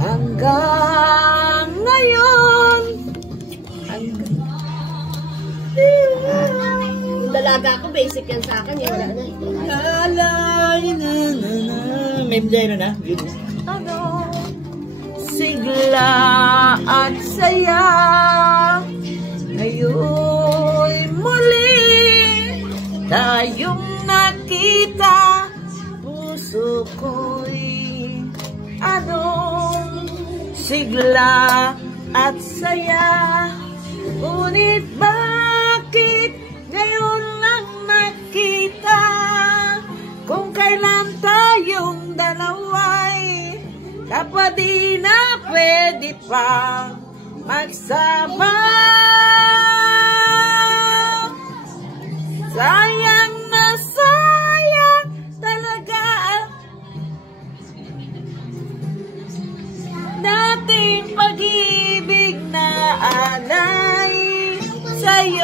Hanggang ngayon. Dalaga ako, basic yan sa akin. Wala na. Alay na na na. May blero na. Ano? Sigla at saya. Ngayon muli tayong nakita. Puso ko'y anong sigla at saya. Ngunit bakit ngayon lang nakita? Kung kailan tayong dalawa'y kapwa di na pwede pang magsama. Sayang na sayang talaga dating pag-ibig na alay sa'yo.